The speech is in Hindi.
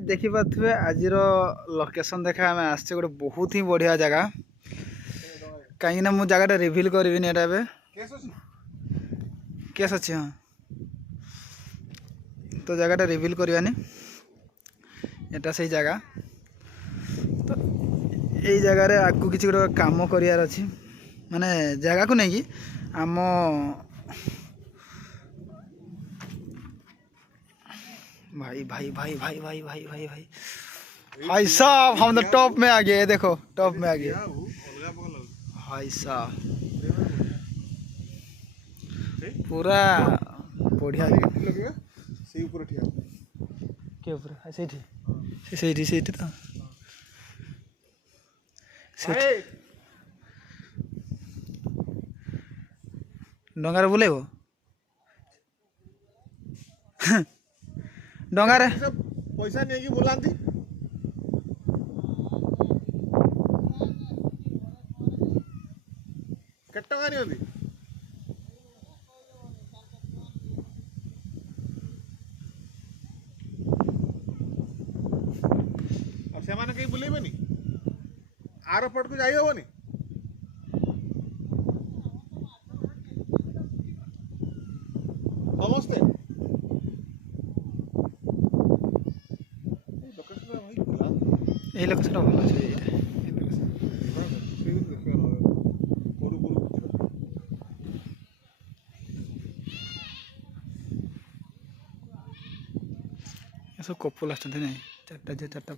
देखी पारे आज लोकेशन देखा आम आसचे गोटे बहुत ही बढ़िया जगह कहीं मु जगह रिविल करी केस अच्छी हाँ तो जगह रिविल करवानी एटा से जगह तो यही जगह आगू किसी गोटे काम करार अच्छी माने जगह को नहीं कि आम भाई भाई भाई भाई भाई भाई भाई भाई भाई साहब हम तो टॉप में आ गए। देखो टॉप में आ गए भाई साहब पूरा बढ़िया के ऊपर से तो डंगार बुलेब डंगार पैसा नहीं बुलाती केट टका नहीं से माने कहीं बुलेबनी आर पट को जाई हेबनी समस्ते ये लोकेशन भल अच्छे सब कपल आसते चार्टा चार्टा